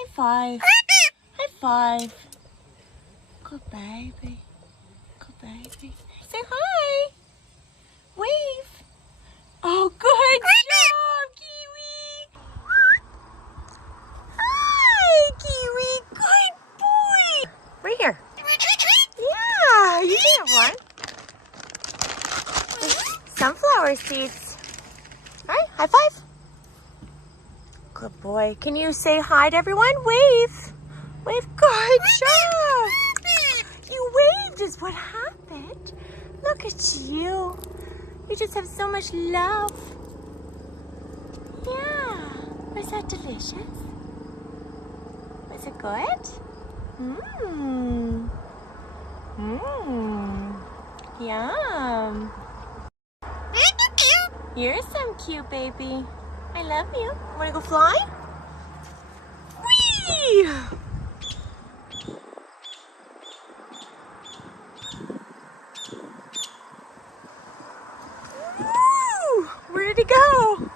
High five. High five. Good baby. Good baby. Say hi. Wave. Oh, good job, Kiwi. Hi, Kiwi. Good boy. Right here. Yeah, you can have one. Sunflower seeds. All right, high five. Good boy. Can you say hi to everyone? Wave. Wave. Good job. You waved is what happened. Look at you. You just have so much love. Yeah. Was that delicious? Was it good? Mmm. Mmm. Yum. You're some cute baby. I love you. Wanna go fly? Whee! Woo! Where did he go?